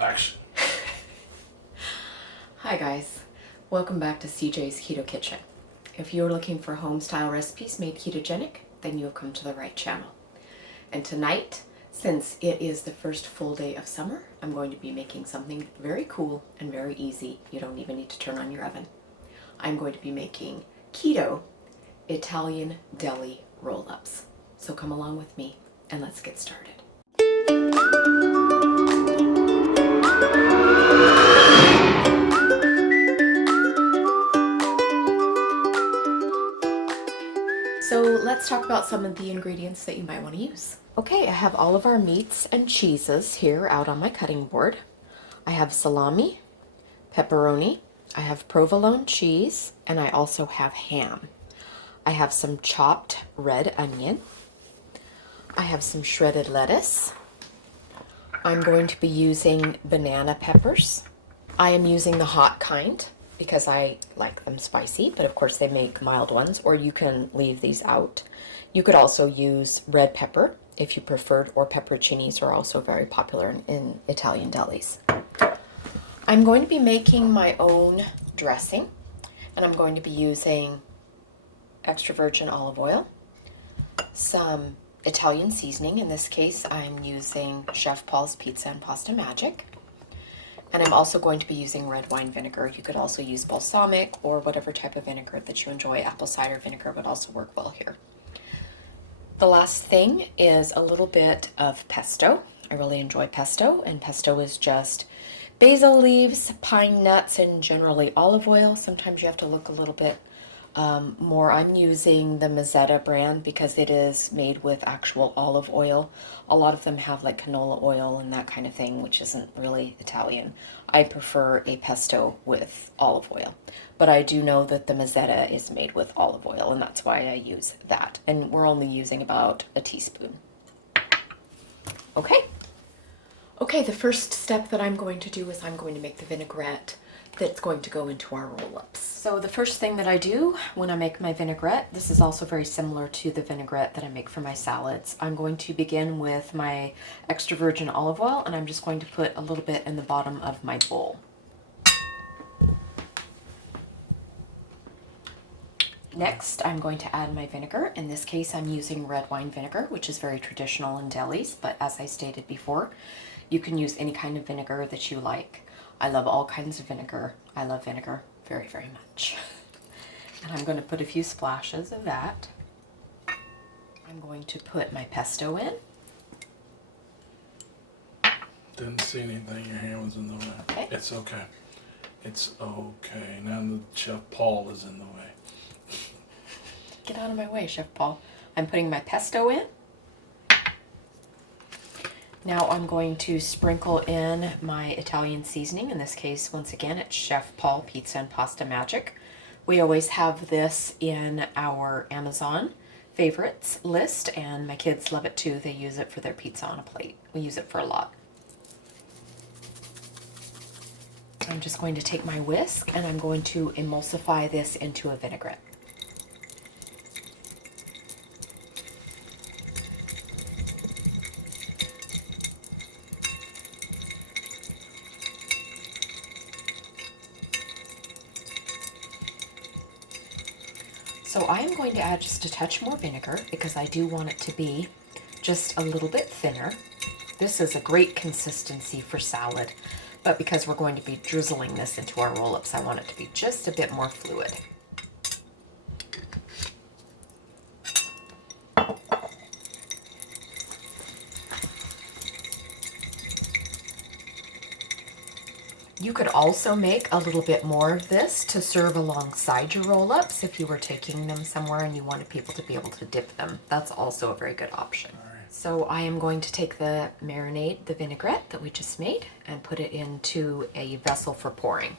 Action. Hi guys, welcome back to CJ's Keto Kitchen. If you're looking for home-style recipes made ketogenic, then you have come to the right channel. And tonight, since it is the first full day of summer, I'm going to be making something very cool and very easy. You don't even need to turn on your oven. I'm going to be making keto Italian deli roll-ups. So come along with me and let's get started. So let's talk about some of the ingredients that you might want to use. Okay, I have all of our meats and cheeses here out on my cutting board. I have salami, pepperoni, I have provolone cheese, and I also have ham. I have some chopped red onion. I have some shredded lettuce. I'm going to be using banana peppers. I am using the hot kind because I like them spicy, but of course they make mild ones, or you can leave these out. You could also use red pepper if you preferred, or pepperoncinis are also very popular in Italian delis. I'm going to be making my own dressing, and I'm going to be using extra virgin olive oil, some Italian seasoning. In this case, I'm using Chef Paul's Pizza and Pasta Magic. And I'm also going to be using red wine vinegar. You could also use balsamic or whatever type of vinegar that you enjoy. Apple cider vinegar would also work well here. The last thing is a little bit of pesto. I really enjoy pesto, and pesto is just basil leaves, pine nuts, and generally olive oil. Sometimes you have to look a little bit more. I'm using the Mazzetta brand because it is made with actual olive oil. A lot of them have like canola oil and that kind of thing, which isn't really Italian. I prefer a pesto with olive oil, but I do know that the Mazzetta is made with olive oil, and that's why I use that. And we're only using about a teaspoon. Okay, the first step that I'm going to do is I'm going to make the vinaigrette that's going to go into our roll-ups. So the first thing that I do when I make my vinaigrette, this is also very similar to the vinaigrette that I make for my salads. I'm going to begin with my extra virgin olive oil, and I'm just going to put a little bit in the bottom of my bowl. Next, I'm going to add my vinegar. In this case, I'm using red wine vinegar, which is very traditional in delis, but as I stated before, you can use any kind of vinegar that you like. I love all kinds of vinegar. I love vinegar very, very much. And I'm going to put a few splashes of that. I'm going to put my pesto in. Didn't see anything. Your hand was in the way. Okay. It's okay. It's okay. Now the Chef Paul is in the way. Get out of my way, Chef Paul. I'm putting my pesto in. Now I'm going to sprinkle in my Italian seasoning. In this case, once again, it's Chef Paul Pizza and Pasta Magic. We always have this in our Amazon favorites list, and my kids love it too. They use it for their pizza on a plate. We use it for a lot. I'm just going to take my whisk and I'm going to emulsify this into a vinaigrette. So I am going to add just a touch more vinegar because I do want it to be just a little bit thinner. This is a great consistency for salad, but because we're going to be drizzling this into our roll-ups, I want it to be just a bit more fluid. You could also make a little bit more of this to serve alongside your roll-ups if you were taking them somewhere and you wanted people to be able to dip them. That's also a very good option. So I am going to take the marinade, the vinaigrette that we just made, and put it into a vessel for pouring.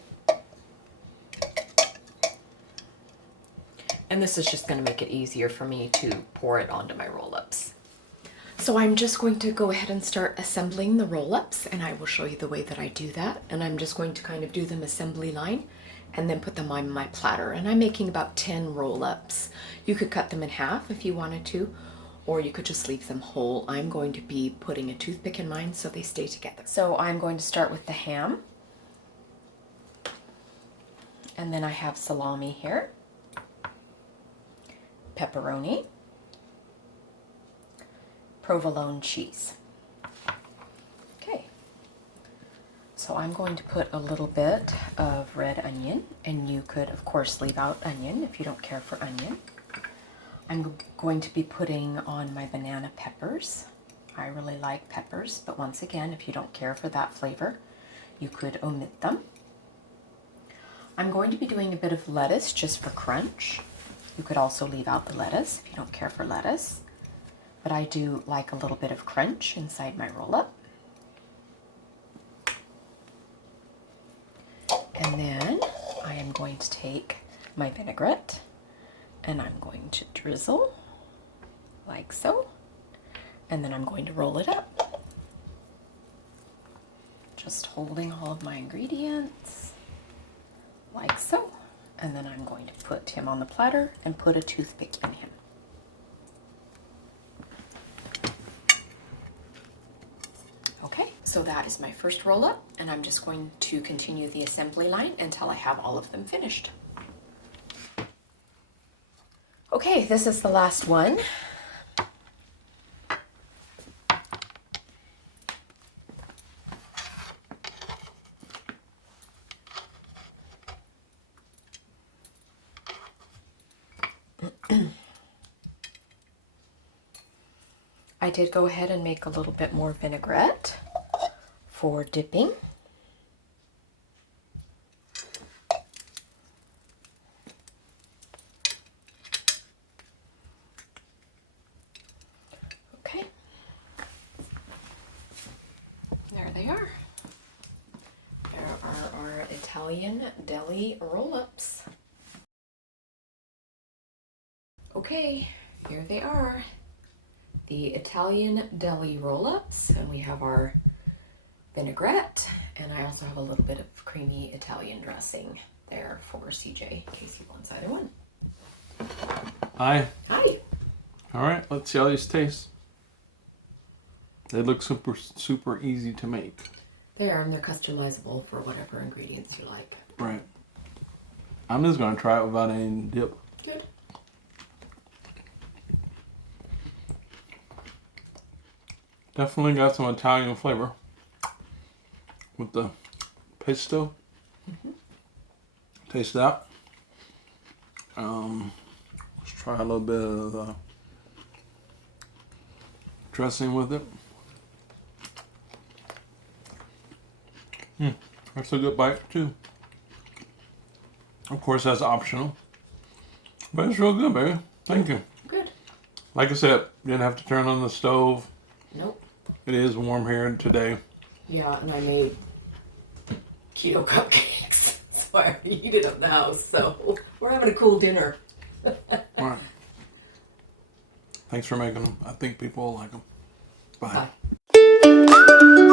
And this is just going to make it easier for me to pour it onto my roll-ups. So I'm just going to go ahead and start assembling the roll-ups, and I will show you the way that I do that. And I'm just going to kind of do them assembly line and then put them on my platter. And I'm making about 10 roll-ups. You could cut them in half if you wanted to, or you could just leave them whole. I'm going to be putting a toothpick in mine so they stay together. So I'm going to start with the ham. And then I have salami here, pepperoni, provolone cheese. Okay, so I'm going to put a little bit of red onion, and you could of course leave out onion if you don't care for onion. I'm going to be putting on my banana peppers. I really like peppers, but once again, if you don't care for that flavor, you could omit them. I'm going to be doing a bit of lettuce just for crunch. You could also leave out the lettuce if you don't care for lettuce. But I do like a little bit of crunch inside my roll-up. And then I am going to take my vinaigrette and I'm going to drizzle like so. And then I'm going to roll it up. Just holding all of my ingredients like so. And then I'm going to put him on the platter and put a toothpick in him. Okay, so that is my first roll up, and I'm just going to continue the assembly line until I have all of them finished. Okay, this is the last one. I did go ahead and make a little bit more vinaigrette for dipping. Okay, there they are. There are our Italian deli roll-ups. Okay, here they are. The Italian deli roll-ups, and we have our vinaigrette, and I also have a little bit of creamy Italian dressing there for CJ in case he wants either one. Hi. Hi. All right, let's see how these taste. They look super easy to make. They are, and they're customizable for whatever ingredients you like. Right. I'm just gonna try it without any dip. Good. Definitely got some Italian flavor with the pesto. Taste that. Let's try a little bit of dressing with it. That's a good bite too. Of course, that's optional, but it's real good, baby. Thank you. Good. Like I said, didn't have to turn on the stove. Nope. It is warm here today. Yeah, and I made keto cupcakes, so I already heated up the house. So we're having a cool dinner. All right. Thanks for making them. I think people will like them. Bye. Bye.